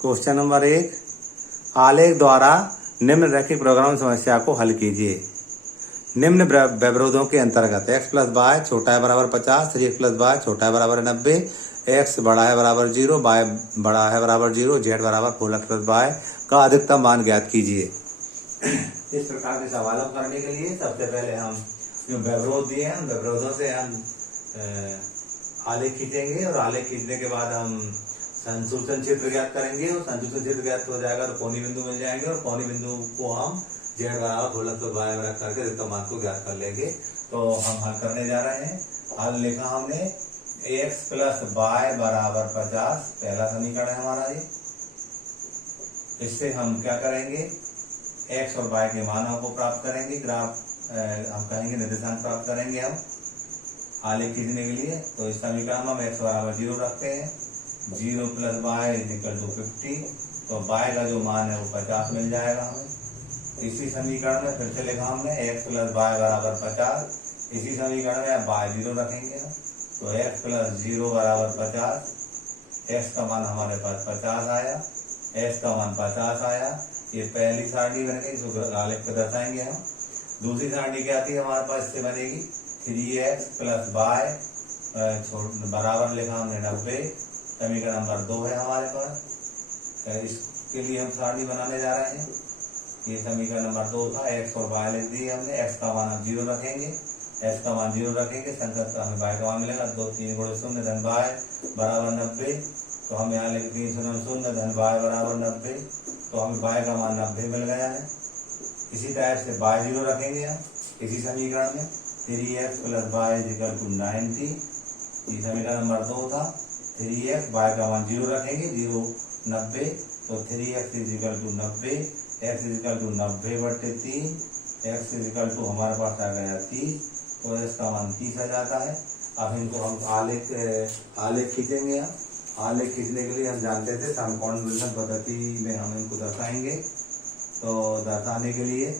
Question number 1, आलेख द्वारा निम्न रैखिक प्रोग्राम समस्या को हल कीजिए। निम्न व्यवरोधों के अंतर्गत x प्लस वाई छोटा है बराबर 50, 3x प्लस वाई छोटा है बराबर 90, x बड़ा है बराबर 0, y बड़ा है बराबर 0, z बराबर 4x प्लस वाई का अधिकतम मान ज्ञात कीजिए। इस प्रकार के सवालों को करने के लिए सबसे पहले हम जो व्यवरोध दिए हैं, व्यवरोधों से हम आलेख खींचेंगे और आलेख खींचने के बाद हम संसूचन क्षेत्र ज्ञात करेंगे और संसूचन क्षेत्र ज्ञात हो जाएगा तो कोणीय बिंदु मिल जाएंगे और कोणीय बिंदु को हम z बराबर 4x वाई बराबर करके अधिकतम मान को ज्ञात कर लेंगे। तो हम हल करने जा रहे हैं। हल लिखा हमने x प्लस वाई बराबर 50, पहला समीकरण है हमारा ये। इससे हम क्या करेंगे, x और y के मानों को प्राप्त करेंगे, ग्राफ हम कहेंगे निर्देशांक प्राप्त करेंगे हम आलेख खींचने के लिए। तो इस समीकरण में हम x बराबर 0 रखते हैं, 0 प्लस वाई इक्वल टू 50, तो y का जो मान है वो 50 मिल जाएगा हमें। इसी समीकरण में फिर से लिखा हमने x प्लस वाई बराबर 50, इसी समीकरण में अब y 0 रखेंगे हम, तो x प्लस 0 बराबर 50, x का मान हमारे पास 50 आया, x का मान 50 आया। ये पहली सारणी बन गई, इसको आलेख पे दर्शाएंगे हम। दूसरी सारणी क्या थी हमारे पास, इससे बनेगी 3x प्लस वाई बराबर लिखा हमने 90, समीकरण नंबर 2 है हमारे पास। इसके लिए हम सारणी बनाने जा रहे हैं। ये समीकरण नंबर 2 था, x और y लिख दिए हमने। x का मान हम 0 रखेंगे, x का मान 0 रखेंगे, संकट का हमें y का मान मिलेगा 2 3 गुणे 0 धन y बराबर 90। तो हम यहाँ लिख दिए 0 धन y बराबर 90, तो हमें y का मान 90 मिल गया है। इसी टाइप से y 0 रखेंगे हम इसी समीकरण में, 3x plus Y equal to 90। ये समीकरण नंबर 2 था। 3x, y का मान 0 रखेंगे, 0 90, तो 3x equal to 90, x equal to 90/3, x equal to हमारे पास आ गया 30, तो इसका मान 30 आ जाता है। अब इनको हम आलेख खींचेंगे। हम आलेख खींचने के लिए हम जानते थे समकोण विभेदन पद्धति में हम इनको दर्शाएंगे। तो दर्शाने के लिए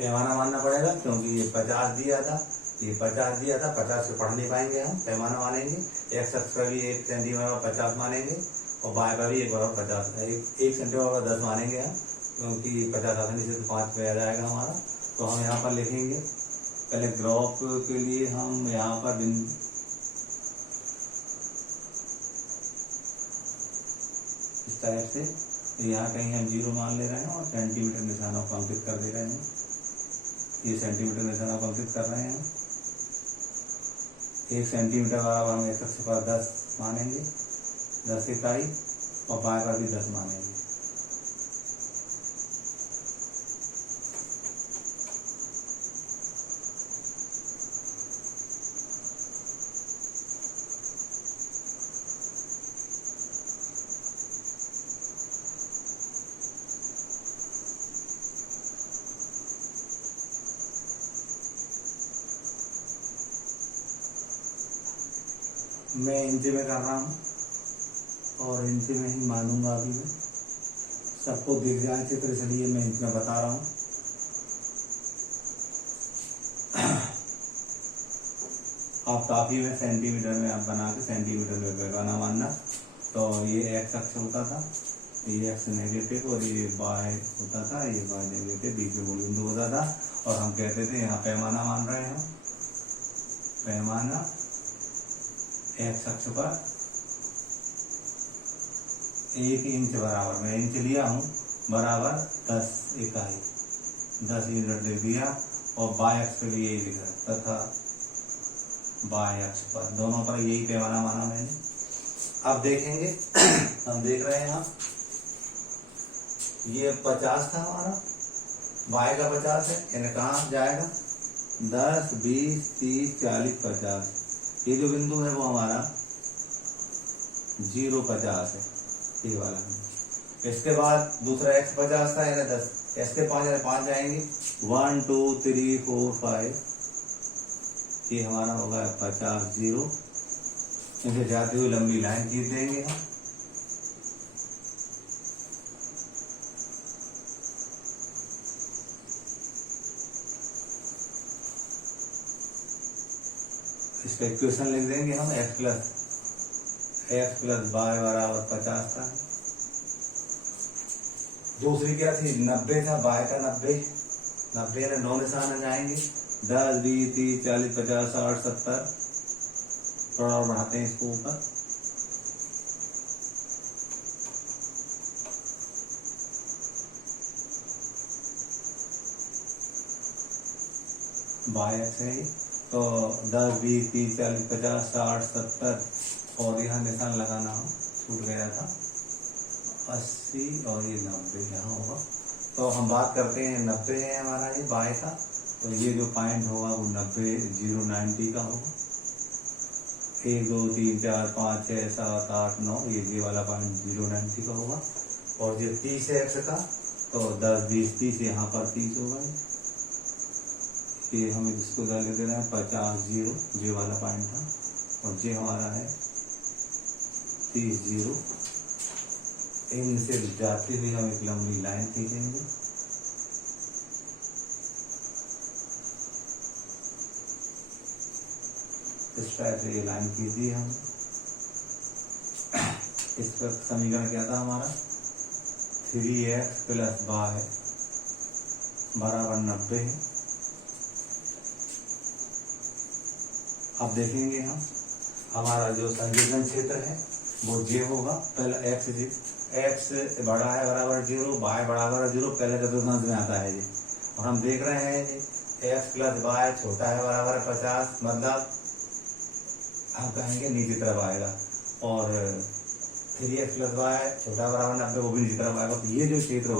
पैमाना मानना पड़ेगा, क्योंकि ये 50 दिया था, ये 50 दिया था, 50 से पढ़ नहीं पाएंगे हम, पैमाना मानेंगे। x अक्ष का भी 1 सेंटीमीटर 50 मानेंगे और y का भी 1 बराबर 50, 1 सेंटीमीटर 10 मानेंगे हम, क्योंकि 50 आसानी से 5 पे आ जाएगा हमारा। तो हम यहाँ पर लिखेंगे पहले ग्राफ के लिए हम यहाँ पर इस टाइप से यहाँ कहीं हम 0 मान ले रहे हैं और सेंटीमीटर निशानों को अंकित कर दे रहे हैं। ये सेंटीमीटर निशानों को अंकित कर रहे हैं हम। 1 सेंटीमीटर बराबर हम x अक्ष पर 10 मानेंगे, 10 इकाई, और y पर भी 10 मानेंगे। मैं इंच में कर रहा हूँ और इंच में ही मानूंगा अभी मैं, सबको दिख जाए चित्र, इसलिए मैं इंच में बता रहा हूँ। आप काफी में सेंटीमीटर में आप बना के सेंटीमीटर में पैमाना मानना। तो ये x अक्ष होता था, ये x नेगेटिव और ये y होता था, ये y नेगेटिव, बीच में मूल बिंदु होता था। और हम कहते थे यहाँ पैमाना मान रहे हैं, पैमाना x अक्ष पर 1 इंच बराबर, मैं इंच लिया हूँ, बराबर 10 इकाई, 10 यूनिट लिख दिया। और y अक्ष पे भी यही लिखा तथा y अक्ष पर, दोनों पर यही पैमाना माना मैंने। अब देखेंगे हम देख रहे हैं यहाँ ये 50 था हमारा, y का 50 है, यानी कहाँ जाएगा 10 20 30 40 50। ये जो बिंदु है वो हमारा 0 50 है, ये वाला। इसके बाद दूसरा x 50 था, यानी 10, इसके 5 जाएंगे, 1 2 3 4 5, ये हमारा होगा 50 0। इनसे जाती हुई लंबी लाइन खींच देंगे हम। इस पर इक्वेशन लिख देंगे हम x प्लस वाई बराबर 50 का। दूसरी क्या थी, 90 था, y का 90 में 9 निशान आ जाएंगे, 10 20 30 40 50 60 70, थोड़ा और बढ़ाते हैं इसको ऊपर। बाय एक्स है तो 10 20 30 40 50 60 70, और यहाँ निशान लगाना हम छूट गया था 80 और ये 90 यहाँ होगा। तो हम बात करते हैं 90 है हमारा ये बाय का, तो ये जो पॉइंट होगा वो 90 0 90 का होगा। 1 2 3 4 5 6 7 8 9 ये वाला पॉइंट 0 90 का होगा। और ये 30 है एक्स का, तो 10 20 30 यहाँ पर 30 होगा। ये हम इसको लिख दे रहे हैं 50 0, ये वाला पॉइंट था, और ये हमारा है 30 0। इनसे जाती हुई हम एक लंबी लाइन खींचेंगे। इस टाइप से ये लाइन खींच दी हम। इस पर समीकरण क्या था हमारा, 3x प्लस y बराबर 90 है। अब देखेंगे हम हमारा जो संयोजन क्षेत्र है वो जे होगा। पहला एक्स बड़ा है बराबर 0, y बराबर 0, पहले चतुर्थांश में आता है जी। और हम देख रहे हैं जी एक्स प्लस वाई छोटा है बराबर 50, मतलब हम कहेंगे नीचे तरफ आएगा। और 3x प्लस वाई छोटा बराबर 90, वो भी नीचे तरफ आएगा। तो ये जो क्षेत्र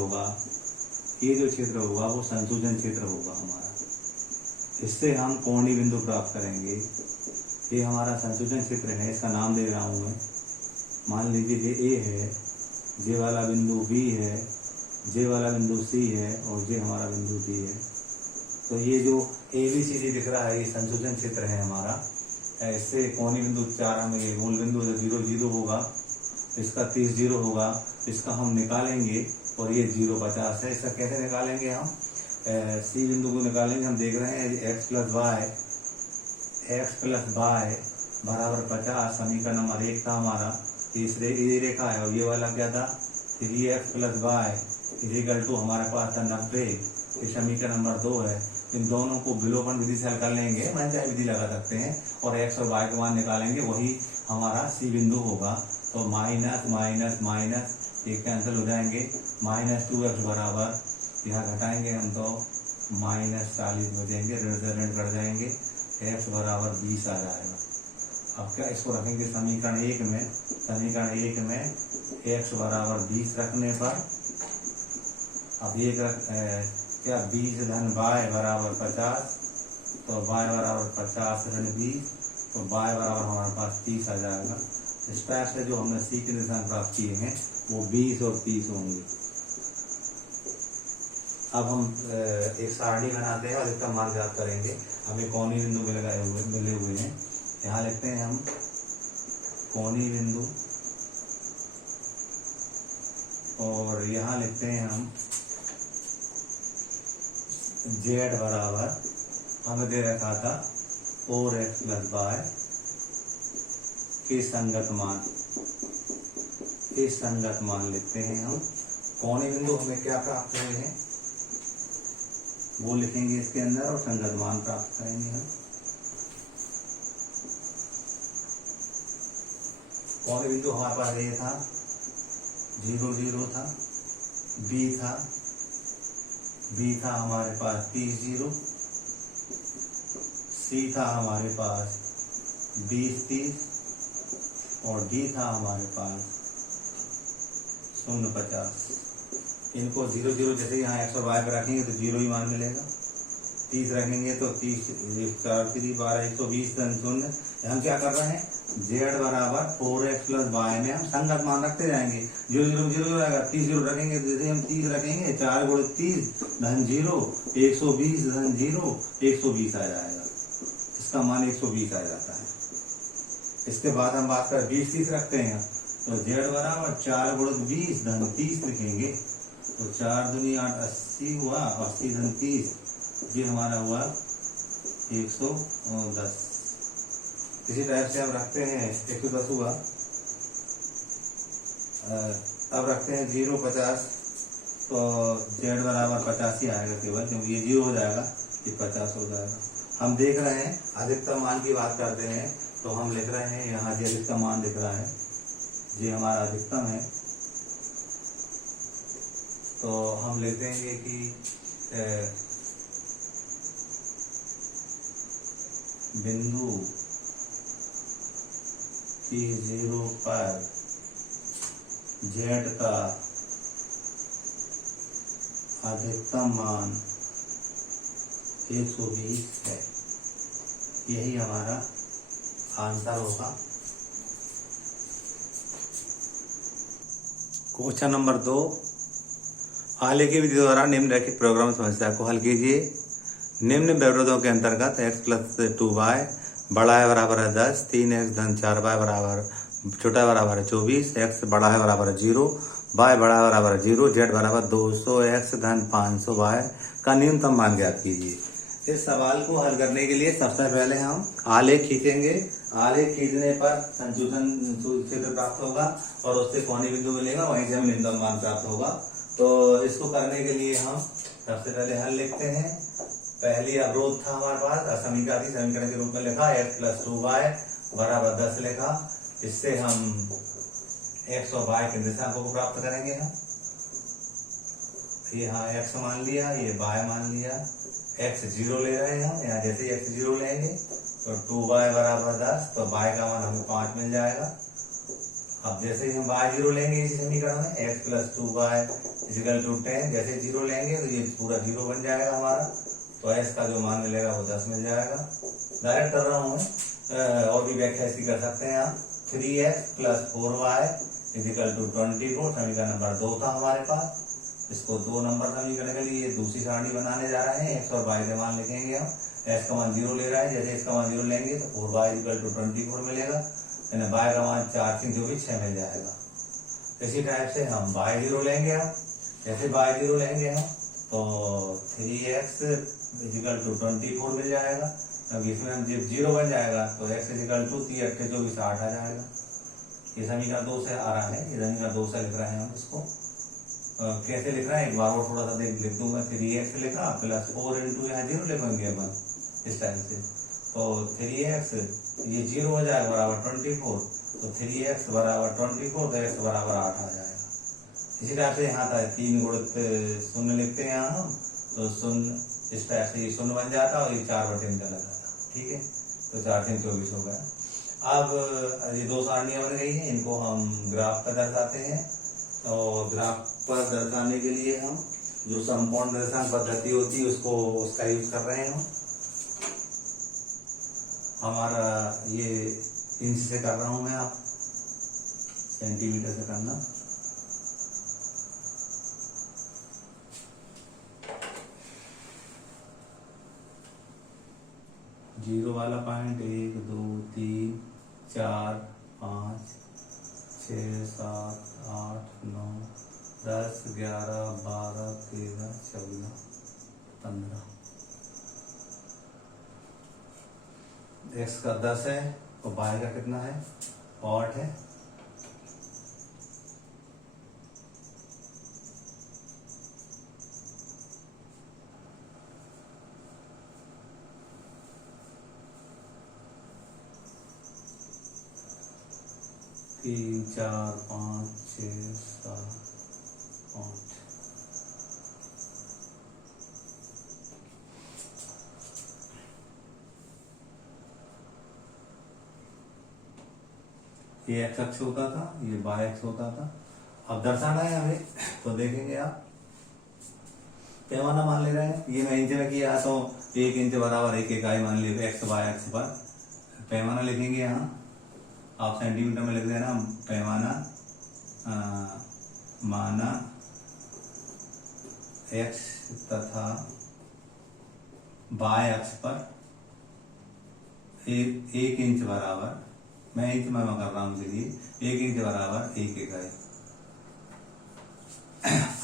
होगा वो संयोजन क्षेत्र होगा हमारा। इससे हम कोणीय बिंदु प्राप्त करेंगे। ये हमारा संयोजन क्षेत्र है, इसका नाम दे रहा हूं मैं। मान लीजिए ये ए है, जे वाला बिंदु बी है, जे वाला बिंदु सी है, और जे हमारा बिंदु डी है। तो ये जो ABCD दिख रहा है ये संयोजन क्षेत्र है हमारा। इससे कोणीय बिंदु 4 हमें ये मूल बिंदु 0 0 होगा, इसका 30 0 होगा, इसका हम निकालेंगे। और ये 0 50 है। इसका कैसे निकालेंगे हम, सी बिंदु को निकालेंगे। हम देख रहे हैं x प्लस वाई बराबर 50, समीकरण नंबर 1 था हमारा। तीसरे ये रेखा है, और ये वाला क्या था, 3x plus Y equal to हमारे पास था 90, ये समीकरण नंबर 2 है। इन दोनों को विलोपन विधि से हल कर लेंगे, मन चाहे विधि लगा सकते हैं, और x और y के मान निकालेंगे, वही हमारा सी बिंदु होगा। तो माइनस माइनस माइनस ये कैंसिल हो जाएंगे, -2x बराबर, यहाँ घटाएंगे हम तो -40 बचेंगे, ऋण से ऋण कट जाएंगे, x बराबर 20 आ जाएगा। अब क्या इसको रखेंगे समीकरण 1 में x बराबर 20 रखने पर, अब ये क्या 20 धन y बराबर 50, तो y बराबर 50 ऋण 20, तो y बराबर हमारे पास 30 आ जाएगा। इस टाइप से जो हमने सी के निशान प्राप्त किए हैं वो 20 और 30 होंगे। अब हम एक सारणी बनाते हैं और इसका मान ज्ञात करेंगे। हमें कोणीय बिंदु मिले हुए हैं। यहाँ लिखते हैं हम कोणीय बिंदु, और यहाँ लिखते हैं हम z बराबर, हमें दे रखा था 4x प्लस वाई के संगत मान लिखते हैं हम। कोणीय बिंदु हमें क्या प्राप्त हुए हैं वो लिखेंगे इसके अंदर, और संगत मान प्राप्त करेंगे हम। कोणीय बिंदु हमारे पास ये था 0 0 था, बी था हमारे पास 30 0, सी था हमारे पास 20 30, और डी था हमारे पास 0 50। इनको 0 0 जैसे यहाँ x और y पर रखेंगे तो 0 ही मान मिलेगा। 30 रखेंगे तो 30 4 3 12 120 0। हम क्या कर रहे हैं, z बराबर 4x प्लस वाई में हम संगत मान रखते जाएंगे। 0 0 0 हो जाएगा, 30 0 रखेंगे तो जैसे हम 30 रखेंगे 4 गुणे 30 धन 0 120 धन 0 120 आ जाएगा। इसका मान 120 आ जाता है। इसके बाद हम बात कर 20 30 रखते हैं, तो z बराबर 4 गुणे 20 धन 30 लिखेंगे, तो 4 दूनी 8 80 हुआ, 80 धन 30, ये हमारा हुआ 110। इसी टाइप से हम रखते हैं 110 हुआ। अब रखते हैं 0 50, तो z बराबर 50 ही आएगा केवल, क्योंकि ये 0 हो जाएगा, ये 50 हो जाएगा। हम देख रहे हैं अधिकतम मान की बात करते हैं, तो हम लिख रहे हैं यहाँ जी अधिकतम मान दिख रहा है, ये हमारा अधिकतम है। तो हम लिख देंगे कि बिंदु T0 पर z का अधिकतम मान 120 है। यही हमारा आंसर होगा। क्वेश्चन नंबर 2, आलेखी विधि द्वारा निम्नलिखित प्रोग्राम समस्या को हल कीजिए। निम्न व्यवरोधों के अंतर्गत x + 2y बड़ा है बराबर है 10, 3x - 4y बराबर छोटा बराबर है 24, x बड़ा है बराबर है 0, y बड़ा है बराबर है 0, z बराबर 200, x - 500y का न्यूनतम मान ज्ञात कीजिए। इस सवाल को हल करने के लिए सबसे पहले हम आलेख खींचेंगे। आलेख खींचने पर संशोधन क्षेत्र प्राप्त होगा और उससे कोणी बिंदु मिलेगा, वहीं से हमें न्यूनतम मान प्राप्त होगा। तो इसको करने के लिए हम सबसे पहले हल लिखते हैं। पहली अवरोध था हमारे पास, समीकरण समीकरण के रूप में लिखा x + 2y बराबर 10 लिखा। इससे हम x और y के निर्देशांकों को प्राप्त करेंगे। हम यहाँ x मान लिया, ये y मान लिया, x 0 ले रहे हैं हम। यहाँ जैसे x 0 लेंगे तो 2y बराबर 10, तो y का मान हमें 5 मिल जाएगा। अब जैसे ही हम y 0 लेंगे इसी समीकरण में, x + 2y = 10, जैसे 0 लेंगे तो ये पूरा 0 बन जाएगा हमारा, तो s का जो मान मिलेगा वो 10 मिल जाएगा। डायरेक्ट कर रहा हूँ मैं, और भी व्याख्या इसकी कर सकते हैं आप। 3x + 4y = 24, समीकरण नंबर 2 था हमारे पास। इसको 2 नंबर समीकरण के लिए दूसरी सारणी बनाने जा रहे हैं। x और y के मान लिखेंगे हम। s का मान 0 ले रहा है, जैसे इसका मान 0 लेंगे तो 4y = 24 मिलेगा, यानी y का मान 4 3 24 6 मिल जाएगा। इसी टाइप से हम y 0 लेंगे हम, जैसे y 0 लेंगे हम तो 3x = 24 मिल जाएगा। अब इसमें हम जब 0 बन जाएगा तो x = 3 8 24 8 आ जाएगा। ये समीकरण 2 से आ रहा है, ये समीकरण 2 से लिख रहे हैं हम इसको। कैसे लिख रहा है एक बार और थोड़ा सा लिख दूंगा। 3x लिखा + 4 × यहाँ 0 लिखेंगे अपन इस टाइप से, तो 3x ये 0 हो जाएगा बराबर 24, तो 3x बराबर 24, तो x बराबर 8 आ जाएगा। इसी टाइप से यहाँ था 3 × 0 लिखते हैं यहाँ हम, तो 0 इस टाइप से ये 0 बन जाता और ये 4 बटे में चला जाता। ठीक है, तो 4 3 24 हो गया। अब ये 2 सारणियां बन गई हैं, इनको हम ग्राफ पर दर्शाते हैं। और ग्राफ पर दर्शाने के लिए हम जो समकोण निर्देशांक पद्धति होती है उसका यूज कर रहे हैं। हमारा ये इंच से कर रहा हूं मैं, आप सेंटीमीटर से करना। जीरो वाला पॉइंट 1 2 3 4 5 6 7 8 9 10 11 12 13 14 15। x का 10 है और y का कितना है 8 है। तीन 4 5 6 7 8। ये x अक्ष होता था, ये y अक्ष होता था। अब दर्शाना है हमें, तो देखेंगे आप पैमाना मान ले रहे हैं। ये मैं इंच में किया तो 1 इंच बराबर 1 इकाई मान लीजिए x y अक्ष पर। पैमाना लिखेंगे यहाँ, आप सेंटीमीटर में लिख देना। पैमाना माना x तथा y अक्ष पर 1 इंच बराबर, मैं इंच में कर रहा हूँ इसलिए 1 इंच बराबर 1 इकाई।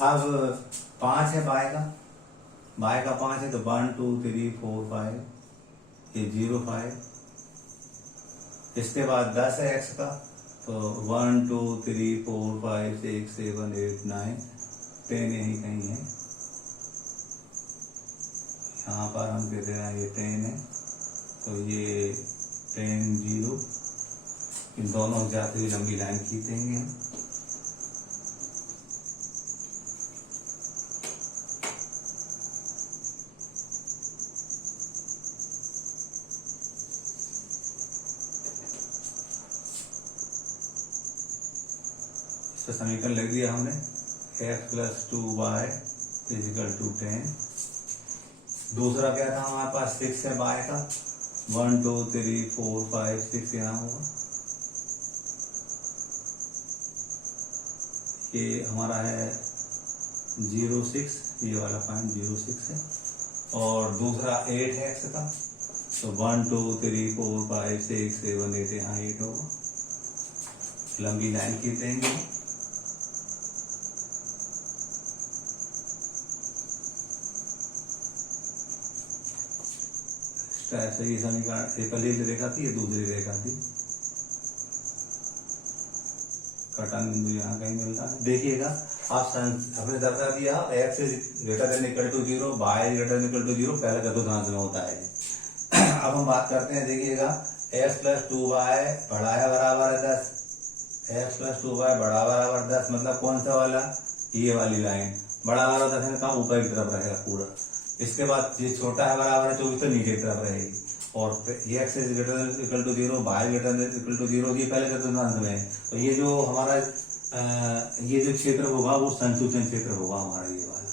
अब 5 है y का 5 है, तो 1 2 3 4 5, ये 0 5 इसके बाद 10 है एक्स का, तो 1 2 3 4 5 6 7 8 9 10 यही कहीं है। यहाँ पर हम कहते हैं ये 10 है, तो ये 10 0, इन दोनों जाती हुई लंबी लाइन खींचेंगे हम। तो समीकरण लिख दिया हमने, x + 2y = 10। दूसरा क्या था हमारे पास, 6 है y का, 1 2 3 4 5 6 यहाँ होगा। ये हमारा है 0 6, ये वाला पॉइंट 0 6 है। और दूसरा 8 है x का, तो 1 2 3 4 5 6 7 8 यहाँ 8 होगा। लंबी लाइन खींच देंगे। ऐसे ये समीकरण एक पहली रेखा थी, ये दूसरी रेखा थी। कटन बिंदु यहाँ कहीं मिलता है। देखिएगा आप अपने दर्जा दिया x > 0, y > 0, पहले चतुर्थांश में होता है। अब हम बात करते हैं, देखिएगा x + 2y बड़ा है बराबर है 10, x + 2y बड़ा बराबर 10, मतलब कौन सा वाला, ये वाली लाइन बड़ा बराबर 10 है, कहाँ ऊपर की तरफ रहेगा पूरा। इसके बाद ये छोटा है बराबर है 24, तो नीचे की तरफ रहेगी। और ये x > 0, y > 0, ये पहले चतुर्थांश में है। तो ये जो हमारा ये जो क्षेत्र होगा वो संसूचन क्षेत्र होगा हमारा, ये वाला,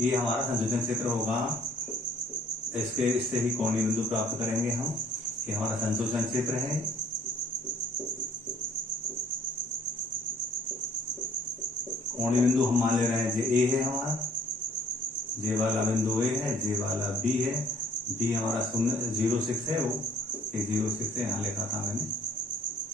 ये हमारा संसूचन क्षेत्र होगा। इससे ही कोणीय बिंदु प्राप्त करेंगे हम। ये हमारा संसूचन क्षेत्र है। कोणीय बिंदु हम मान ले रहे हैं, जे ए है हमारा, जे वाला बिंदु ए है, जे वाला बी है। बी हमारा 0 6 है, वो ये 0 6 है, यहाँ लिखा था मैंने,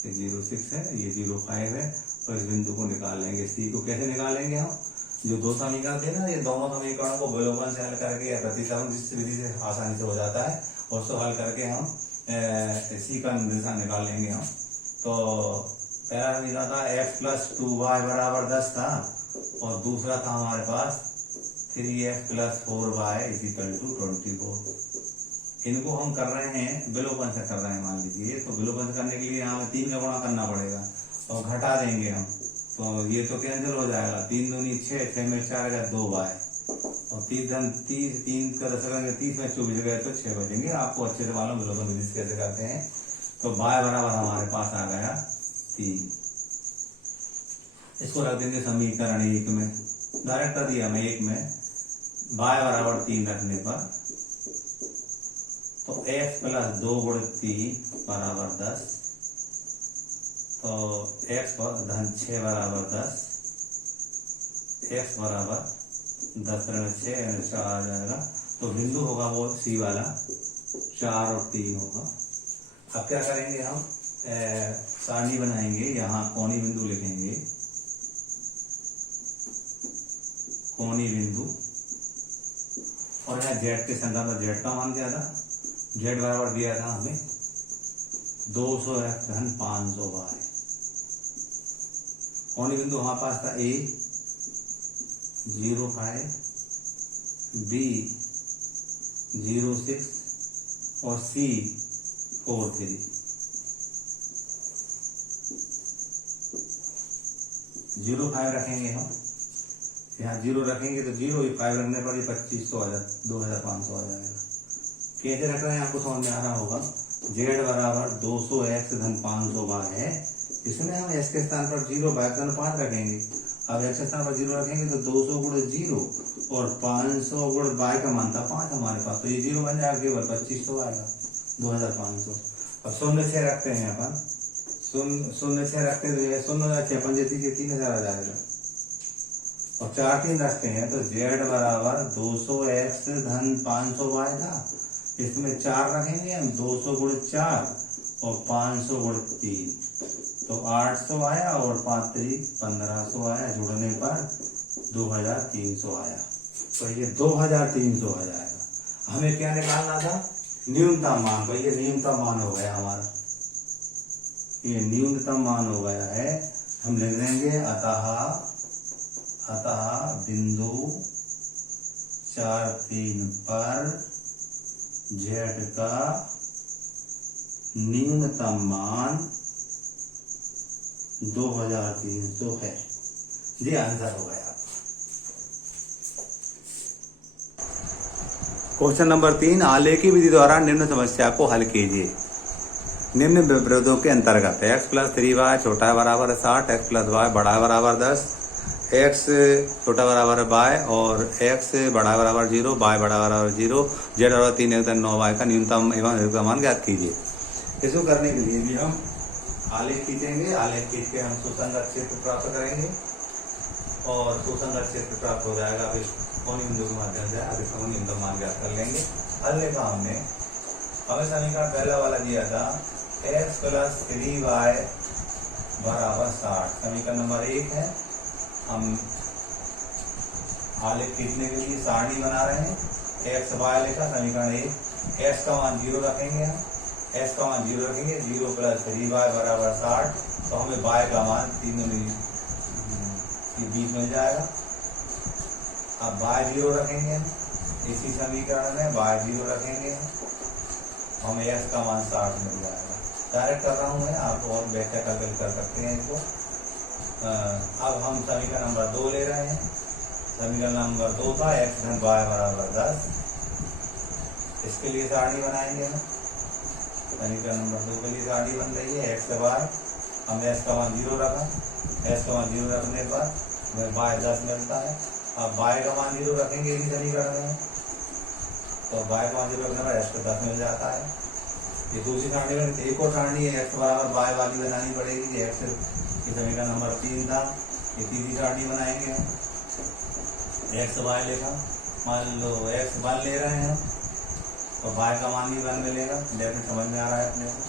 ये 0 6 है, ये 0 5 है। और इस बिंदु को निकाल लेंगे। सी को कैसे निकालेंगे हम, जो दो समीकरण थे ना, ये दोनों समीकरणों को विलोपन से हल करके या प्रतिस्थापन जिस विधि से आसानी से हो जाता है, उसको हल करके हम सी का निर्देशांक निकाल लेंगे हम। तो पहला समीकरण था x + 2y = 10 था, और दूसरा था हमारे पास 3x + 4y = 24। इनको हम कर रहे हैं विलोपन से कर रहे हैं, मान लीजिए। तो विलोपन करने के लिए हमें 3 का गुणा करना पड़ेगा, और घटा देंगे हम, तो ये तो कैंसिल हो जाएगा। 3 दूनी 6, 6 में 4 है 2y, और 3 का 10 करेंगे 30 में 24 गए तो 6 बचेंगे। आपको अच्छे से मालूम विलोपन विधि से कैसे करते हैं। तो y बराबर हमारे पास आ गया 3। इसको रख देंगे समीकरण 1 में, डायरेक्ट कर दिया मैं 1 में। y बराबर 3 रखने पर तो x + 2 × 3 = 10, तो x धन 6 = 10, x बराबर 10 × 6 यानी 4 आ जाएगा। तो बिंदु होगा वो सी वाला, 4 और 3 होगा। अब क्या करेंगे हम, सारणी बनाएंगे, यहाँ कोणीय बिंदु लिखेंगे, कोणीय बिंदु, और यहाँ z के संदर्भ में z का मान दिया था। z बराबर दिया था हमें 200x धन 500y। कोणीय बिंदु हमारे पास था a 0 5, b 0 6 और c 4 3। 0 5 रखेंगे हम, यहाँ 0 रखेंगे तो 0 5 रखने पर 2500 आ जाए, 2500 आ जाएगा। कैसे रख रहे हैं आपको समझ में आ रहा होगा। z बराबर 200x धन 500y है, इसमें हम x के स्थान पर 0, y के स्थान 5 रखेंगे। अब x के स्थान पर 0 रखेंगे तो 200 × 0 और 500 × y का मान था 5 हमारे पास, तो ये 0 बन जाएगा, केवल 2500 आएगा, 2500। अब 0 6 रखते हैं अपन, 0 6 रखते हैं तो 0 6 5 3000 आ जाएगा। और 4 3 रखते हैं तो z बराबर 200x धन 500y था, इसमें 4 रखेंगे हम, 200 × 4 और 500 × 3, तो 800 आया, और 5 3 1500 आया, जुड़ने पर 2300 आया। तो ये 2300 आ जाएगा। हमें क्या निकालना था, न्यूनतम मान, भाई ये न्यूनतम मान हो गया हमारा, ये न्यूनतम मान हो गया है। हम लिख देंगे अतः बिंदु 4, 3 पर z का न्यूनतम मान 2300 है। ये आंसर हो गया। क्वेश्चन नंबर 3, आलेखी विधि द्वारा निम्न समस्या को हल कीजिए। निम्न विपरीतों के अंतर्गत x + 3y छोटा है बराबर 60, x + y बड़ा है बराबर 10, x छोटा बराबर y और x बड़ा है बराबर 0, y बड़ा बराबर 0, z बराबर 3 = 9y का न्यूनतम एवं अधिकतम मान ज्ञात कीजिए। इसको करने के लिए भी हम आलेख खींचेंगे, आलेख खींच के हम सुसंगत क्षेत्र प्राप्त करेंगे और सुसंगत क्षेत्र प्राप्त हो जाएगा, फिर कोणीय बिंदु के माध्यम से अधिकतम न्यूनतम मान ज्ञात कर लेंगे। हल लिखा हमने, हमें समीकरण पहला वाला दिया था x + 3y बराबर 60, समीकरण नंबर 1 है। हम आलेख खींचने के लिए सारणी बना रहे हैं। x y लिखा समीकरण 1, x का मान 0 रखेंगे, हम x का मान 0 रखेंगे, 0 + 3y बराबर 60, तो हमें y का मान 3 के बीच मिल जाएगा। अब y 0 रखेंगे, इसी समीकरण में y 0 रखेंगे, हमें x का मान 60 मिल जाएगा। डायरेक्ट कर रहा हूँ मैं, आप और व्याख्या कर सकते हैं इसको। अब हम समीकरण नंबर 2 ले रहे हैं। समीकरण नंबर 2 था x धन y बराबर 10, इसके लिए सारणी बनाएंगे हम। समीकरण नंबर 2 के लिए सारणी बन रही है x y, हमने x का मान 0 रखा, x का मान 0 रखने पर हमें y 10 मिलता है। अब y का मान 0 रखेंगे इसी समीकरण में, तो y का मान 0 रखने पर x को 10 मिल जाता है। ये दूसरी सारणी में एक और सारणी है x बराबर y वाली बनानी पड़ेगी। x की समीकरण नंबर 3 था, ये तीसरी सारणी बनाएंगे हम। x y लेगा, मान लो x 1 ले रहे हैं हम, तो y का मान भी 1 मिलेगा। डेफिनेट समझ में आ रहा है अपने को।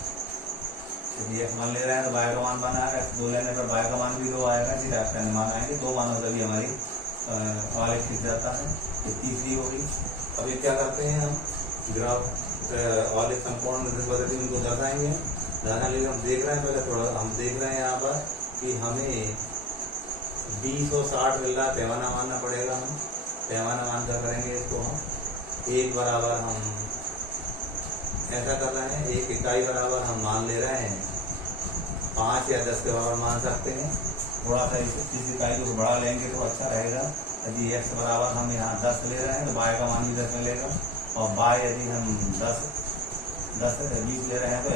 यदि x 1 ले रहे हैं तो y का मान 1 आएगा, x 2 लेने पर y का मान भी 2 आएगा। सीधा आपका अनुमान आएंगे, 2 मानों से भी हमारी आलेख खींच जाता है। ये तीसरी होगी। अब ये क्या करते हैं, हम ग्राफ आलेख संपूर्ण पद्धति उनको दर्शाएंगे। दर्शाने के लिए हम देख रहे हैं, पहले थोड़ा हम देख रहे हैं यहाँ पर कि हमें 20 और 60 मिल रहा है, पैमाना मानना पड़ेगा। हम पैमाना मान कर करेंगे इसको, हम 1 बराबर हम ऐसा कर रहे हैं, 1 इकाई बराबर हम मान ले रहे हैं 5 या 10 के बराबर मान सकते हैं। थोड़ा सा इस इकाई को बढ़ा लेंगे तो अच्छा रहेगा। यदि x बराबर हम यहाँ 10 ले रहे हैं तो y का मान भी 10 मिलेगा, और y यदि हम 10 से 20 ले रहे हैं तो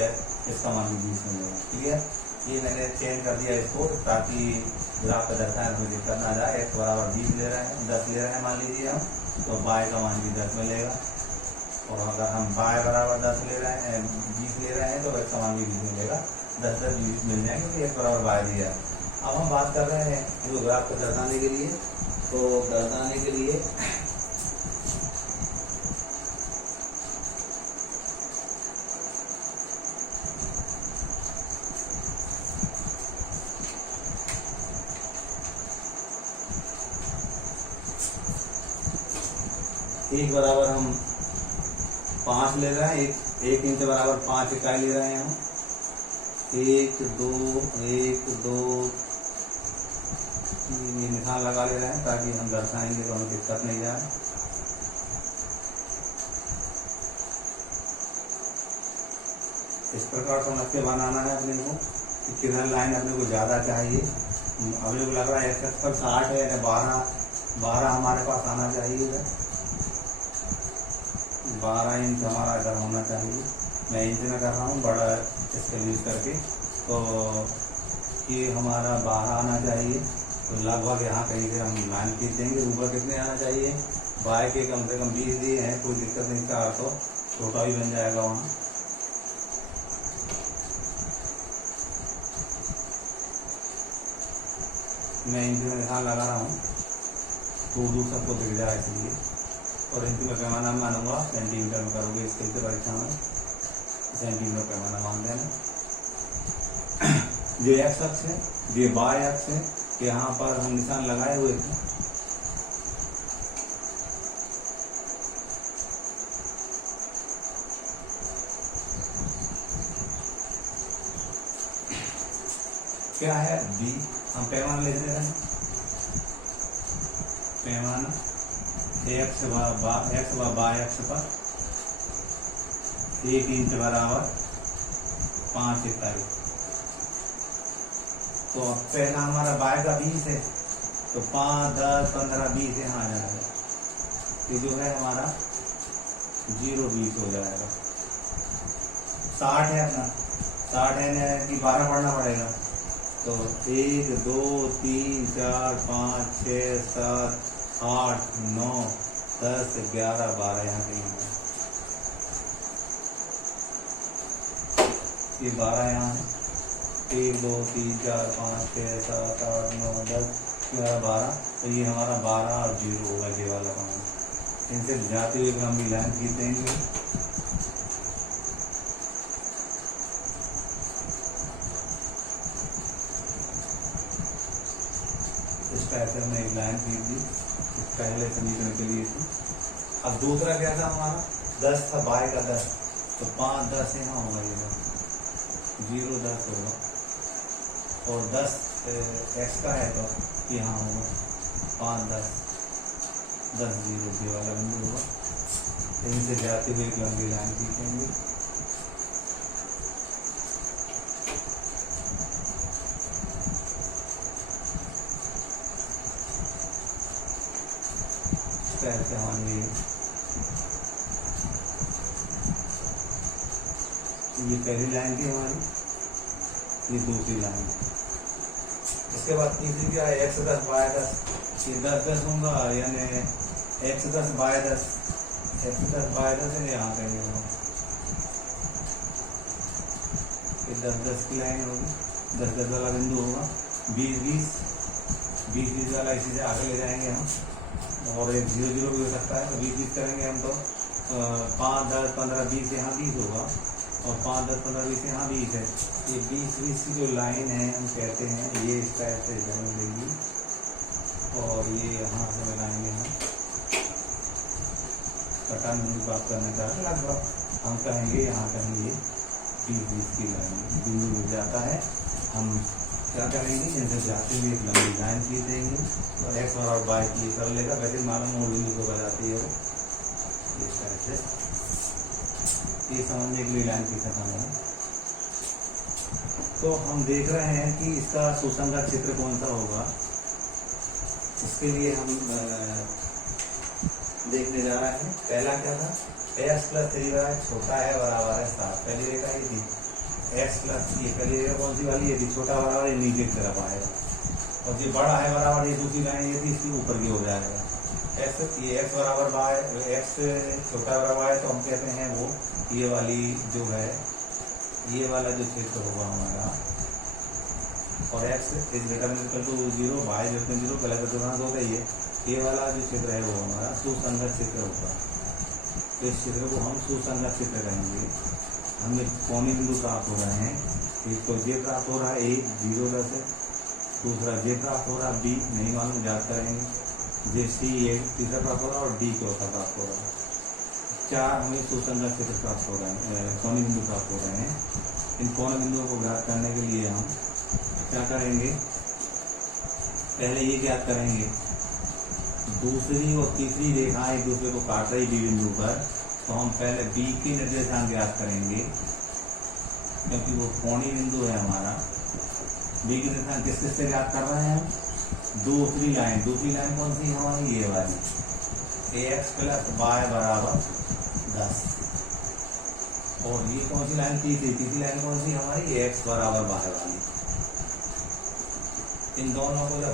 इसका मान भी 20 मिलेगा। क्लियर? ये मैंने चेंज कर दिया इसको, ताकि ग्राफ का दर्शाने में दिक्कत ना जाए। x बराबर 20 ले रहे हैं, 10 ले रहे हैं मान लीजिए हम, तो y का मान भी 10 मिलेगा। और अगर हम y बराबर 10 ले रहे हैं, 20 ले रहे हैं, तो x का मान भी 20 मिलेगा। 10 10 20 मिल जाएंगे, तो x बराबर y दिया। अब हम बात कर रहे हैं जो ग्राफ को दर्शाने के लिए, तो दर्शाने के लिए एक बराबर हम 5 ले रहे हैं, एक इंच बराबर 5 इकाई ले रहे हैं हम। 1 2 1 2 ये निशान लगा ले रहे हैं, ताकि हम दर्शाएंगे तो हमें दिक्कत नहीं जाए। इस प्रकार समझ के बनाना है अपने को कि किधर लाइन अपने को ज़्यादा चाहिए। अपने को लग रहा है x पर 60 है, 12 हमारे पास आना चाहिए। 12 इंच हमारा इधर होना चाहिए। मैं इंच में कर रहा हूँ, बड़ा इसका यूज करके, तो ये हमारा 12 आना चाहिए। तो लगभग यहाँ कहीं से हम लाइन खींच देंगे। ऊपर कितने आना चाहिए, y के कम से कम 20 दिए हैं, कोई दिक्कत नहीं। 4 तो छोटा भी बन जाएगा वहाँ। मैं इंच में निशान लगा रहा हूँ, दूर सबको दिख जाए इसलिए। और इंच में पैमाना मानूंगा, सेंटीमीटर में करोगे इसके लिए परीक्षा में, सेंटीमीटर पैमाना मान देना। जो x अक्ष है, ये y अक्ष है, यहाँ पर हम निशान लगाए हुए थे। क्या है बी, हम पैमाना लिख देते हैं, पैमाना एक्स व बाय एक्स पर 1 इंच बराबर 5 इकाई। तो अब पहला हमारा बाय का 20 है, तो 5, 10, 15, 20 यहाँ आ जाएगा, ये जो है हमारा 0, 20 हो जाएगा। 60 है अपना, 60 है कि 12 पढ़ना पड़ेगा, तो 1, 2, 3, 4, 5, 6, 7, 8, 9, 10, 11, 12 यहाँ कहीं है, ये 12 यहाँ है, 1, 2, 3, 4, 5, 6, 7, 8, 9, 10, 11, 12, तो ये हमारा 12 और 0 होगा ये वाला पॉइंट। इनसे जाते हुए लंबी लाइन खींच देंगे, इस पैसे में एक लाइन खींच दी, पहले समीकरण के लिए थी। अब दूसरा क्या था हमारा, 10 था, बाय का 10, तो 5, 10 यहाँ होगा, ये 0, 10 होगा, और 10 एक्स का है तो यहाँ होगा 5, 10, 10, 0 ये वाला बिंदु होगा। यहीं से जाते हुए एक लंबी लाइन खींचेंगे, कैसे हमारी ये पहली लाइन की हमारी, ये दूसरी लाइन। इसके बाद तीसरी क्या है, एक्स 10 बाय 10, ये 10, 10 होगा, यानी एक्स 10 बाय 10, एक्स 10 बाय 10 है, यहाँ कहेंगे हम, ये 10, 10 की लाइन होगी, 10, 10 वाला बिंदु होगा, 20, 20, 20, 20 वाला इसी से आगे ले जाएंगे हम, और एक 0, 0 भी हो सकता है, तो 20, 20 करेंगे हम, तो 5, 10, 15, 20 यहाँ 20 होगा, और 5, 10, 15, 20 यहाँ 20 है। ये 20, 20 की जो लाइन है हम कहते हैं ये इस टाइप से जम लेगी, और ये यहाँ से मिलाएंगे हम, कटान बिंदु प्राप्त करने का लगभग हम कहेंगे यहाँ कहीं ये 20, 20 की लाइन बिंदु मिल जाता है। हम क्या करेंगे, इनसे जाते हुए एक लंबी लाइन खींच देंगे, और एक्स और बाय की कर लेगा, वैसे मालूम मूल बिंदु को बताती है वो, इस तरह से ये समझने के लिए लाइन खींचा है। तो हम देख रहे हैं कि इसका सुसंगत क्षेत्र कौन सा होगा, इसके लिए हम देखने जा रहे हैं। पहला क्या था, x + 3y छोटा है बराबर है 7, पहली रेखा ये थी, x प्लस ये पहली रेखा कौन सी वाली, ये थी छोटा बराबर, ये नीचे की तरफ आएगा, और ये बड़ा है बराबर, ये दूसरी लाइन ये थी, इसकी ऊपर की हो जाएगा। ये x बराबर बाय x छोटा बराबर है, तो हम कहते हैं वो ये वाली जो है, ये वाला जो क्षेत्र होगा हमारा, और x is greater equal to 0, by जो 0 पहले प्रतिबंध हो गई है, ये वाला जो क्षेत्र है वो हमारा सुसंगत क्षेत्र होगा। तो इस क्षेत्र को हम सुसंगत क्षेत्र कहेंगे। हमें कोणीय बिंदु प्राप्त हो रहे हैं, एक तो जे प्राप्त हो रहा है, एक 0, 10 है, दूसरा जे प्राप्त हो रहा है, बी नहीं मालूम याद करेंगे, जे सी एक तीसरा प्राप्त हो रहा है, और डी चौथा प्राप्त हो रहा है। 4 हमें सुसंगत क्षेत्र प्राप्त हो रहे हैं, कोणीय बिंदु प्राप्त हो रहे हैं। इन कोणीय बिंदुओं को ज्ञात करने के लिए हम क्या करेंगे, पहले ये ज्ञात करेंगे, दूसरी और तीसरी रेखाएं एक दूसरे को काट रही बी बिंदु पर, तो हम पहले बी की निर्देशांक ज्ञात करेंगे, क्योंकि वो कोणीय बिंदु है हमारा। बी की निर्देशांक किस किस से ज्ञात कर रहे हैं, दूसरी लाइन कौन सी हमारी, ये वाली, ax + y बराबर 10, और ये कौन सी लाइन, तीसरी लाइन कौन सी हमारी, x बराबर y वाली। इन दोनों को जब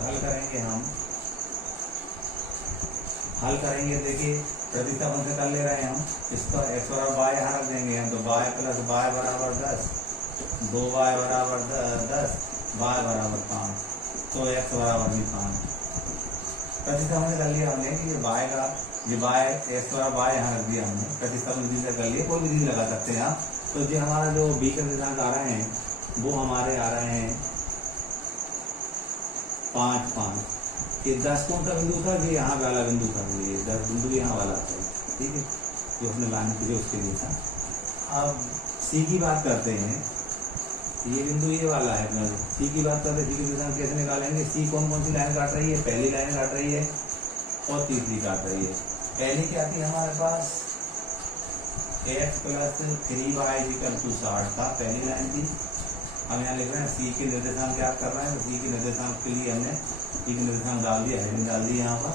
हल करेंगे देखिए प्रतिस्थापन से कर ले रहे हैं हम, इसका x बराबर y यहाँ रख देंगे हम, तो y + y बराबर 10, 2y बराबर 10, y बराबर 5, तो x बराबर भी 5। प्रतिस्थापन से कर लिया हमने कि ये y का x बराबर y यहाँ रख दिया हमने, प्रतिस्थापन विधि से कर लिए, कोई विधि लगा सकते हैं आप। तो ये हमारा जो b का निर्देशांक आ रहे हैं वो हमारे आ रहे हैं 5, 5। ये 10 कौन सा बिंदु था, ये यहाँ वाला बिंदु था, ये 10 बिंदु यहाँ वाला था, ठीक है, जो उसने लाइन की उसके लिए था। अब सी की बात करते हैं, ये बिंदु ये वाला है अपना। सी की बात करते हैं, सी की निर्देशांक कैसे निकालेंगे। सी कौन कौन सी लाइन काट रही है, पहली लाइन काट रही है और तीसरी काट रही है। पहली क्या थी हमारे पास, x + 3y = 60 था, पहली लाइन थी। हम यहाँ लिख रहे हैं सी के निर्देशांक क्या कर रहे हैं, तो सी के निर्देशांक के लिए हमने सी के निर्देशांक डाल दिया, हेडिंग डाल दी यहाँ पर।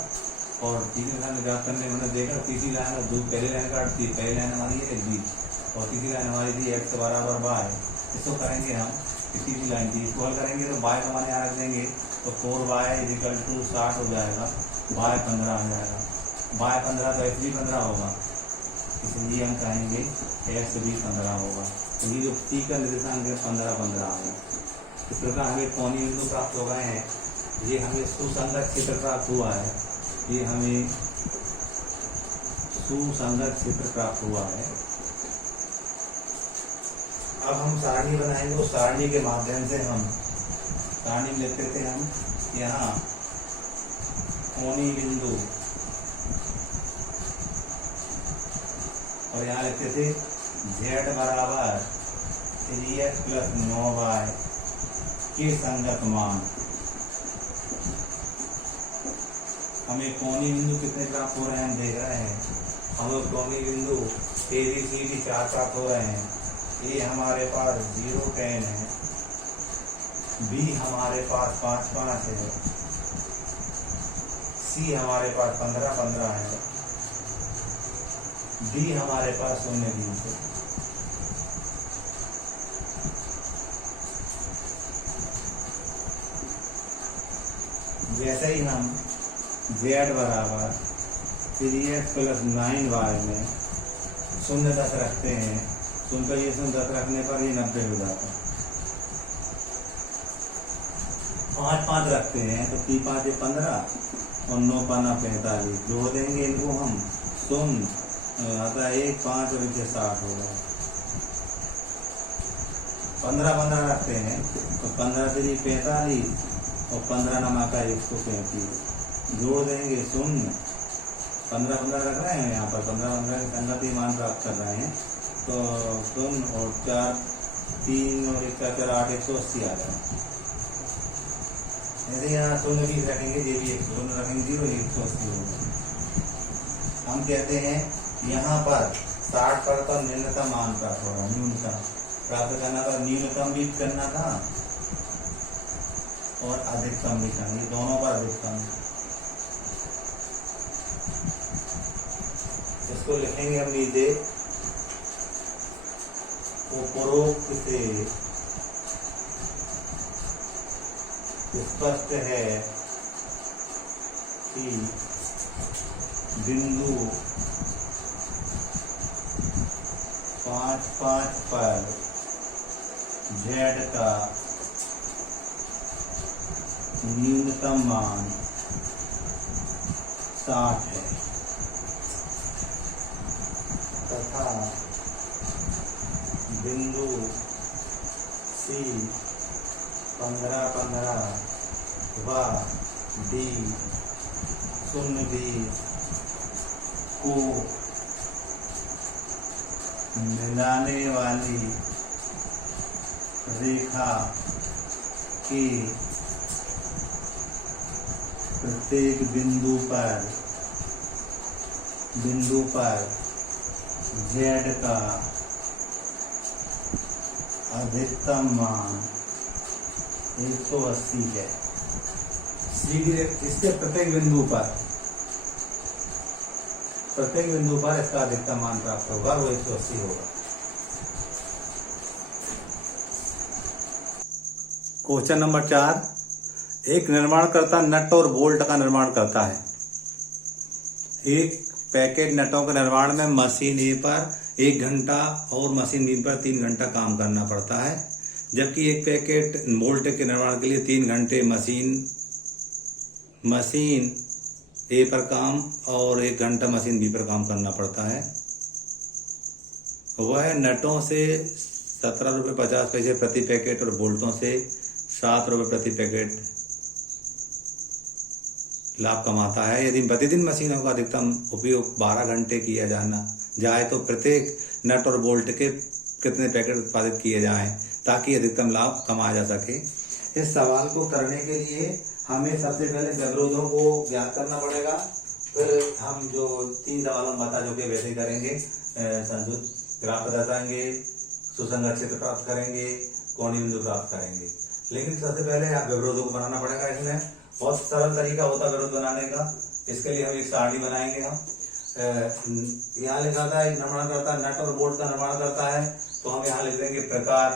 और सी के निर्देशांक ज्ञात करने में हमने देखा तीसरी लाइन और पहली लाइन काटती है, पहली लाइन हमारी है b और तीसरी लाइन हमारी थी x = y। इसको करेंगे हम, तीसरी लाइन थी, इसको हल करेंगे तो y का मान यहाँ रख देंगे तो 4y = 60 हो जाएगा, y 15 आ जाएगा, y 15 तो x भी 15 होगा, इसलिए हम कहेंगे x भी 15 होगा। तो ये जो सी का निर्देशांक है 15 15 आएगा। इस प्रकार हमें कोणीय बिंदु प्राप्त हो गए हैं। ये हमें सुसंगत क्षेत्र प्राप्त हुआ है, ये हमें सुसंगत क्षेत्र प्राप्त हुआ है। अब हम सारणी बनाएंगे, उस सारणी के माध्यम से हम सारणी लिखते थे हम यहाँ कोणीय बिंदु और यहाँ लिखते थे z = 3x + 9y के संगत मान। हमें कोणीय बिंदु कितने प्राप्त हो रहे हैं हम देख रहे हैं। हमें कोणीय बिंदु ABCD 4 प्राप्त हो रहे हैं। ए हमारे पास 0 10 है, बी हमारे पास 5 5 है, सी हमारे पास 15 15 है, डी हमारे पास 0 20 है। जैसे ही हम z = 3x + 9y में 0 10 रखते हैं, तो उनका ये 0 10 रखने पर ये 90 हो जाता है। 5 5 रखते हैं तो 3 5 15 और 9 5 45, जोड़ देंगे इनको हम, 0 आता है 1 5 और 60 होगा। 15 15 रखते हैं तो 15 3 45 और 15 9 का 135, जोड़ देंगे 0 15 15 रख रहे हैं यहाँ पर, 15 15 के संगति मान प्राप्त कर रहे हैं तो 0 और 4 3 और 1 4 8 180 आ जाए। यदि यहाँ 0 20 रखेंगे, ये भी 0 रखेंगे 0 180 होगा। हम कहते हैं यहाँ पर 60 पर तो न्यूनतम मान प्राप्त होगा, न्यूनतम प्राप्त करना था, न्यूनतम भी करना था और अधिकतम भी करना, दोनों पर अधिकतम। इसको लिखेंगे हम नीचे, उपरोक्त से स्पष्ट है कि बिंदु 5 5 पर z का न्यूनतम मान 60 है तथा बिंदु C 15 15 व D 0 20 को मिलाने वाली रेखा के प्रत्येक बिंदु पर z का अधिकतम मान 180 है। इसके प्रत्येक बिंदु पर इसका अधिकतम मान प्राप्त होगा, वो 180 होगा। क्वेश्चन नंबर 4, एक निर्माणकर्ता नट और बोल्ट का निर्माण करता है। एक पैकेट नटों के निर्माण में मशीन ए पर 1 घंटा और मशीन बी पर 3 घंटा काम करना पड़ता है, जबकि एक पैकेट बोल्ट के निर्माण के लिए 3 घंटे मशीन ए पर काम और 1 घंटा मशीन बी पर काम करना पड़ता है। वह नटों से 17 रुपये 50 पैसे प्रति पैकेट और बोल्टों से 7 रुपये प्रति पैकेट लाभ कमाता है। यदि प्रतिदिन मशीनों का अधिकतम उपयोग 12 घंटे किया जाए तो प्रत्येक नट और बोल्ट के कितने पैकेट उत्पादित किए जाएं ताकि अधिकतम लाभ कमाया जा सके। इस सवाल को करने के लिए हमें सबसे पहले व्यवरोधों को ज्ञात करना पड़ेगा, फिर हम जो 3 सवालों में बता जो कि वैसे ही करेंगे, संशोधित ग्राफ दर्शाएंगे, सुसंगत क्षेत्र प्राप्त करेंगे, कोणीय बिंदु प्राप्त करेंगे। लेकिन सबसे पहले व्यवरोधों को बनाना पड़ेगा। इसमें बहुत सरल तरीका होता है व्यवरोध बनाने का। इसके लिए हम एक सारणी बनाएंगे। हम यहाँ लिखा था एक निर्माण करता नट और बोल्ट का निर्माण करता है, तो हम यहाँ लिख देंगे प्रकार।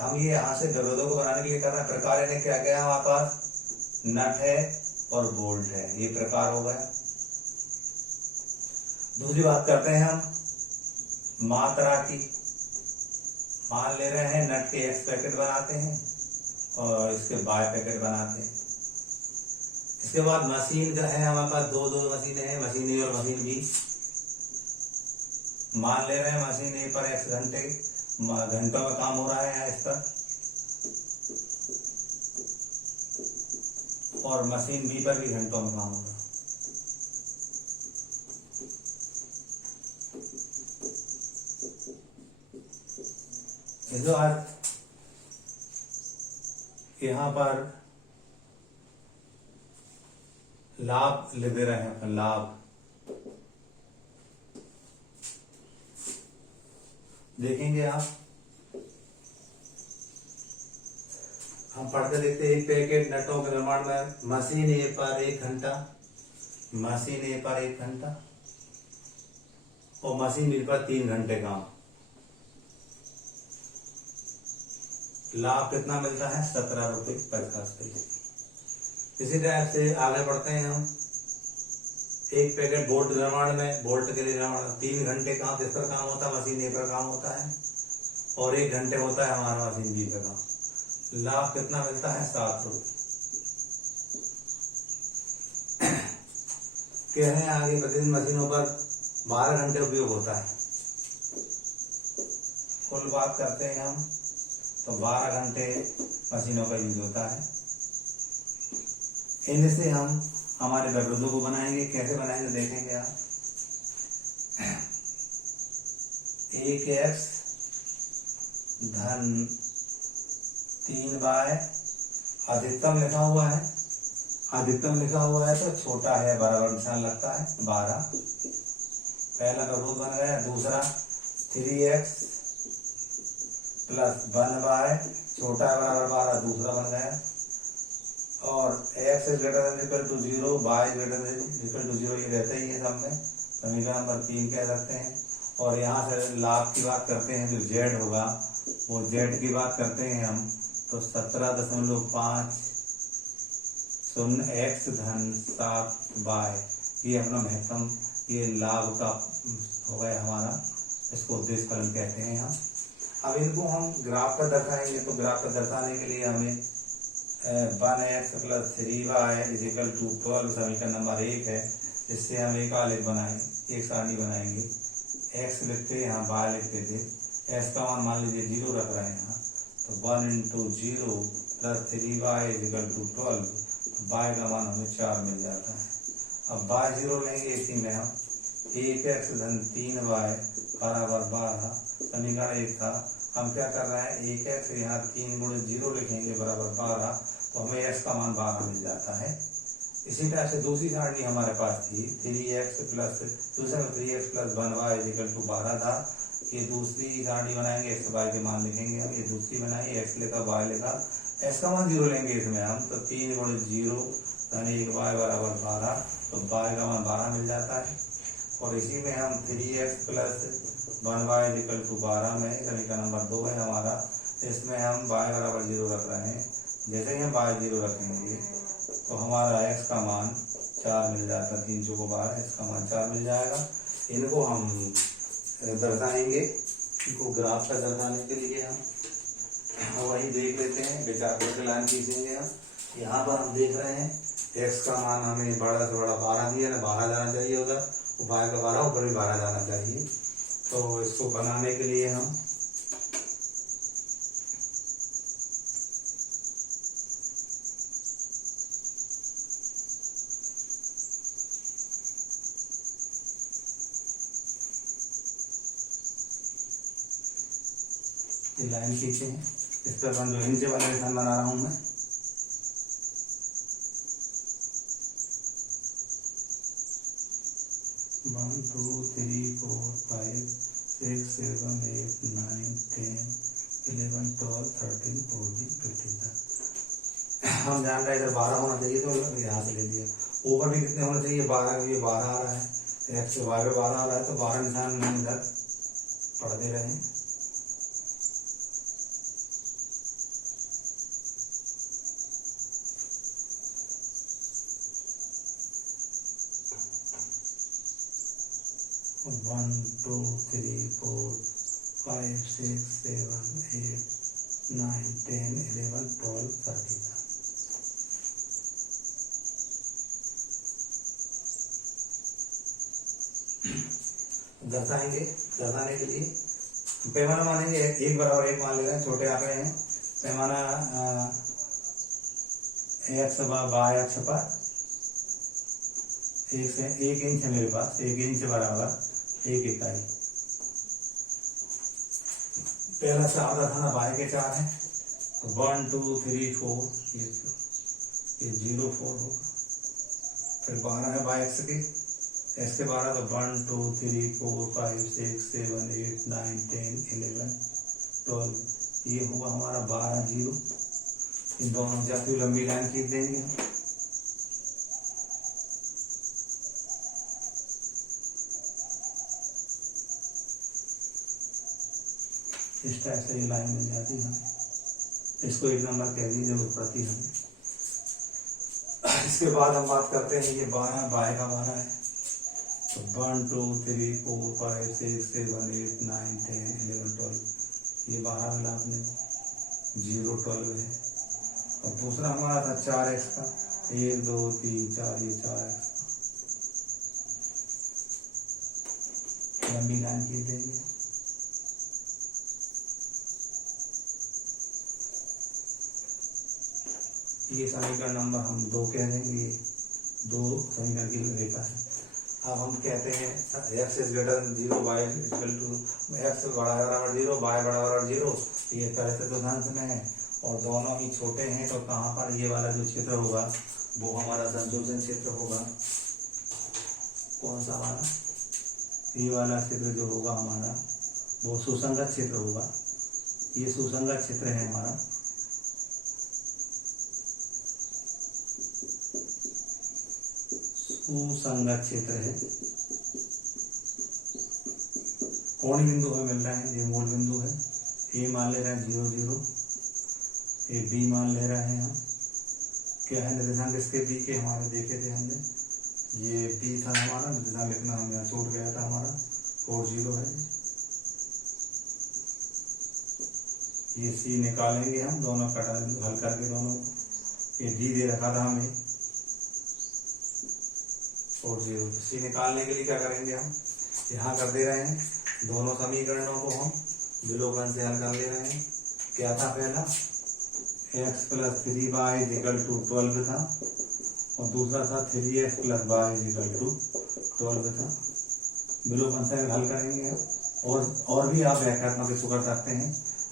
हम ये यहाँ से व्यवरोधों को बनाने के लिए कर रहे हैं। प्रकार यानी क्या क्या है हमारे पास, नट है और बोल्ट है, ये प्रकार हो गया। दूसरी बात करते हैं हम मात्रा की। मान ले रहे हैं नट के एक्स पैकेट बनाते हैं और इसके वाई पैकेट बनाते हैं। इसके बाद मशीन का है हमारे पास दो मशीनें हैं, मशीन ए और मशीन बी। मान ले रहे हैं मशीन ए पर एक्स घंटों में काम हो रहा है इस पर, और मशीन बी पर भी घंटों में काम हो रहा है। जो आज यहाँ पर लाभ लिख दे रहे हैं, लाभ देखेंगे आप, हम पढ़ते देखते हैं। एक पैकेट नटों के निर्माण में मशीन ए पर 1 घंटा, मशीन ए पर 1 घंटा और मशीन बी पर 3 घंटे काम। लाभ कितना मिलता है, 17 रुपये 50 पैसे। इसी तरह से आगे बढ़ते हैं हम। एक पैकेट बोल्ट निर्माण में, बोल्ट के लिए निर्माण 3 घंटे काम किस पर काम होता है, मशीन ए पर काम होता है, और 1 घंटे होता है हमारा मशीन बी पर काम। लाभ कितना मिलता है, 7 रुपये। कह रहे हैं आगे प्रतिदिन मशीनों पर 12 घंटे उपयोग होता है। कुल बात करते हैं हम तो 12 घंटे मशीनों का यूज होता है। इनसे हम हमारे व्यवरोधों को बनाएंगे। कैसे बनाएंगे देखेंगे आप। 1x धन 3y अधिकतम लिखा हुआ है, अधिकतम लिखा हुआ है तो छोटा है बराबर निशान लगता है 12। पहला व्यवरोध बन गया। दूसरा 3x प्लस 1y छोटा है बराबर 12, दूसरा बन गया। और x greater than equal to 0, y greater than equal to 0, ये रहता ही है सब में। समीकरण नंबर 3 कह सकते हैं। और यहाँ से लाभ की बात करते हैं, जो z होगा वो z की बात करते हैं हम, तो 17.50 x धन 7y, ये अपना महत्तम, ये लाभ का हो गया हमारा, इसको उद्देश्य फलन कहते हैं हम। अब इनको हम ग्राफ पर दर्शाएंगे, तो ग्राफ पर दर्शाने के लिए हमें 1x plus 3y is equal to 12 समीकरण नंबर 1 है। इससे हम एक आलेख बनाएंगे, एक सारणी बनाएंगे। x लिखते हैं यहाँ, y लिखते थे, x का मान लीजिए 0 रख रहे हैं यहाँ, तो 1 into 0 plus 3y is equal to 12, तो y का मान हमें 4 मिल जाता है। अब y 0 लेंगे, इसी में हम 1x धन 3y बराबर 12 समीकरण 1 था। हम क्या कर रहे हैं, 1x यहाँ 3 गुणे 0 लिखेंगे बराबर 12, तो हमें x का मान 12 मिल जाता है। इसी तरह से दूसरी सारणी हमारे पास थी 3x plus 1y is equal to 12 था। ये दूसरी सारणी बनाएंगे, x y के मान लिखेंगे हम, ये दूसरी बनाई, x लिखा y लिखा, x का मान 0 लेंगे इसमें हम, तो 3 गुणे 0 धन 1y बराबर 12, तो y का मान 12 मिल जाता है। और इसी में हम 3x plus 1y is equal to 12 में समीकरण नंबर 2 है हमारा, इसमें हम y बराबर 0 रख रहे हैं। जैसे ही हम y 0 रखेंगे तो हमारा x का मान 4 मिल जाता है, 3 चौको 12, x का मान 4 मिल जाएगा। इनको हम दर्शाएंगे, इनको ग्राफ पर दर्शाने के लिए हम वही देख लेते हैं, विचार करके लाइन खींचेंगे हम। यहाँ पर हम देख रहे हैं x का मान हमें बड़ा से बड़ा 12 दिया ना, 12 जाना चाहिए उधर, y का 12 ऊपर भी 12 जाना चाहिए। तो इसको बनाने के लिए हम ये लाइन खींचे हैं, इस पर जो नीचे वाला निशान बना रहा हूँ मैं, one two three four five six seven eight nine 10 11 12 13 14 15 तक। हम जान रहे इधर 12 होना चाहिए, तो यहाँ से ले लिया। ऊपर भी कितने होने चाहिए? 12, ये 12 आ रहा है, एक्स से वाई पे 12 आ रहा है, तो 12 निशान में इधर पढ़ दे रहे हैं। One two three four five six seven eight nine 10 11 12 13। दर्शाएंगे, दर्शाने के लिए पैमाना मानेंगे, 1 बराबर 1 मान ले रहे हैं, छोटे आंकड़े हैं। पैमाना एक्स बाय अक्ष पर 1 से 1 इंच है मेरे पास, 1 इंच बराबर 1 इकाई। पहला से आधा थाना बाय के 4 है, तो 1 2 3 4 ये 0 4 होगा। फिर 12 है बाय एक्स के, एक्स के 12, तो 1 2 3 4 5 6 7 8 9 10 11 12, ये होगा हमारा 12 0। इन दोनों जाती हुई लंबी लाइन खींच देंगे हम। इस टाइप से ये लाइन मिल जाती है हमें, इसको 1 नंबर कह दीजिए प्रति हमें। इसके बाद हम बात करते हैं, ये 12 बाय का 12 है, तो 1 2 3 4 5 6 7 8 9 10 11 12, ये 12 मिला आपने, 0 12 है। और दूसरा हमारा था 4x का, 1 2 3 4, ये 4x का लंबी लाइन खींच देंगे। ये समीकरण नंबर हम 2 कह देंगे, ये 2 समीकरण की रेखा है। अब हम कहते हैं x is greater than 0, y equal to x बराबर 0, y बराबर 0, ये तरह से दुधांश में है और दोनों ही छोटे हैं, तो कहाँ पर ये वाला जो क्षेत्र होगा वो हमारा संयोजन क्षेत्र होगा। कौन सा वाला? ये वाला क्षेत्र जो होगा हमारा वो सुसंगत क्षेत्र होगा। ये सुसंगत क्षेत्र है हमारा, सुसंगत क्षेत्र है। कोण बिंदु हमें मिल रहा है, ये मूल बिंदु है। ए मान ले रहे हैं 0 0, ये बी मान ले रहे हैं हम। क्या है निर्देशांक इसके बी के? हमारे देखे थे हमने, ये बी था हमारा, निर्देशांक लिखना हम यहाँ छूट गया था हमारा, 4 0 है। ये सी निकालेंगे हम, दोनों कटा हल करके दोनों को। ये डी दे रखा था हमें 4 0, सी निकालने के लिए क्या करेंगे हम, यहाँ कर दे रहे हैं, दोनों समीकरणों को हम विलोपन से हल कर ले रहे हैं। क्या था पहला? x + 3y = 12 था, और दूसरा था 3x + y = 12 था। विलोपन से हल करेंगे हम, और भी आप व्याख्यात्मक इसको कर सकते हैं।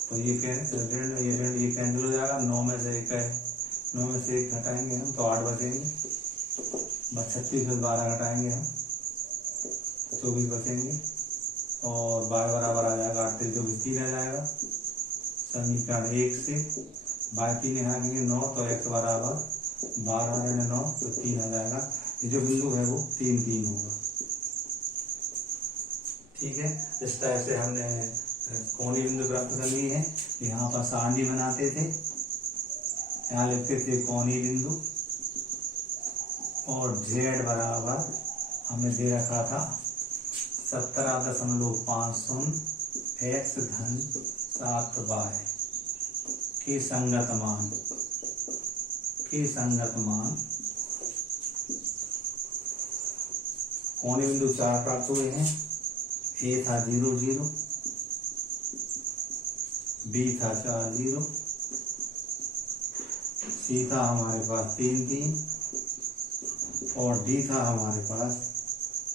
तो ये कैंसिल हो जाएगा, 9 में से 1 है, 9 में से 1 घटाएंगे हम तो 8 बचेंगे, 36 में 12 घटाएंगे हम 24 बचेंगे, और y बराबर आ जाएगा 8 3 24 3 आ जाएगा। समीकरण 1 से y 3 यहाँ 9, तो x बराबर 12 9, तो 3 आ जाएगा। ये जो बिंदु है वो 3 3 होगा। ठीक है, इस टाइप से हमने कोणीय बिंदु प्राप्त कर ली है। यहाँ पर सांडी बनाते थे, यहाँ लिखते थे कोणीय बिंदु, और z बराबर हमें दे रखा था 17.50 x धन 7y के संगत मान कोणीय बिंदु 4 प्राप्त हुए हैं। ए था 0 0, बी था 4 0, सी था हमारे पास 3 3, और डी था हमारे पास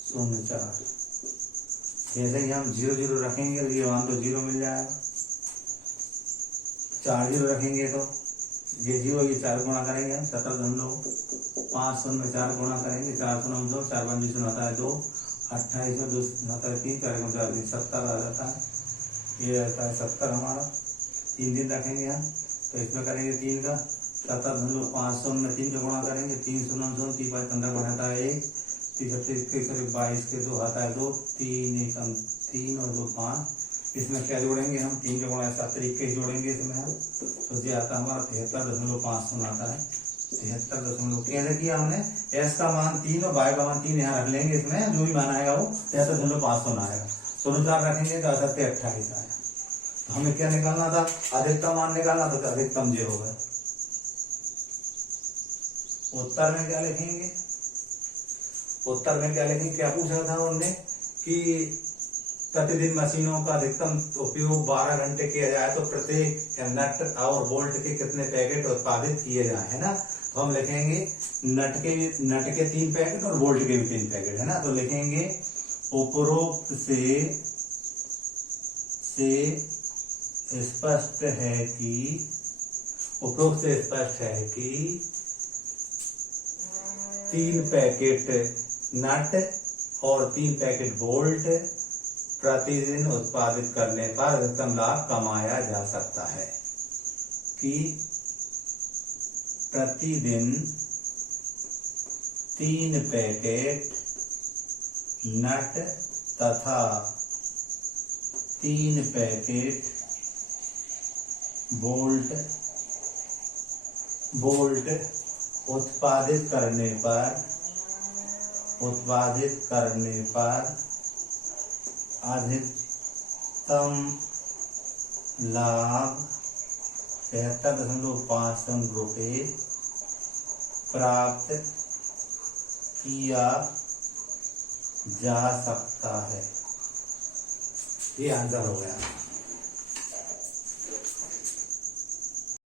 0 4। जैसे ही हम 0 0 रखेंगे तो ये मान तो 0 मिल जाएगा, 4 जीरो रखेंगे तो ये जीरो ये 4 गुणा करेंगे हम 17.5 में 4 गुणा करेंगे 4 सुना 2 4 5 होता है 2 28 में 2 होता है 3 4 4 70 आ जाता है। ये रहता है 70 हमारा 3 दिन रखेंगे हम तो इसमें करेंगे 3 का 17.5 में 3 का गुणा करेंगे 3 सुना 2 3 5 15 बनाता है 1 22 के 2 आता है 2 3 1 3 और 2 5 इसमें क्या जोड़ेंगे हम 3 का गुणा 7 21 जोड़ेंगे इसमें हम तो ये आता है हमारा 73.5 आता है 73 कैसे किया हमने एस का मान 3 और वाई का मान 3 यहाँ रख लेंगे इसमें जो भी मान आएगा वो 73.5 आएगा। अनुसार रखेंगे तो 28 आएगा। तो हमें क्या निकालना था अधिकतम मान निकालना था तो अधिकतम ये होगा। उत्तर में क्या लिखेंगे क्या पूछा था उनने कि प्रतिदिन मशीनों का अधिकतम उपयोग 12 घंटे किया जाए तो प्रत्येक नट और बोल्ट के कितने पैकेट उत्पादित किए जाए, है ना। तो हम लिखेंगे नट के 3 पैकेट और बोल्ट के भी 3 पैकेट, है ना। तो लिखेंगे उपरोक्त से स्पष्ट है कि 3 पैकेट नट और 3 पैकेट बोल्ट प्रतिदिन उत्पादित करने पर अधिकतम लाभ कमाया जा सकता है। कि प्रतिदिन 3 पैकेट नट तथा 3 पैकेट बोल्ट उत्पादित करने पर अधिकतम लाभ 73.5 रुपये प्राप्त किया जा सकता है। ये आंसर हो गया।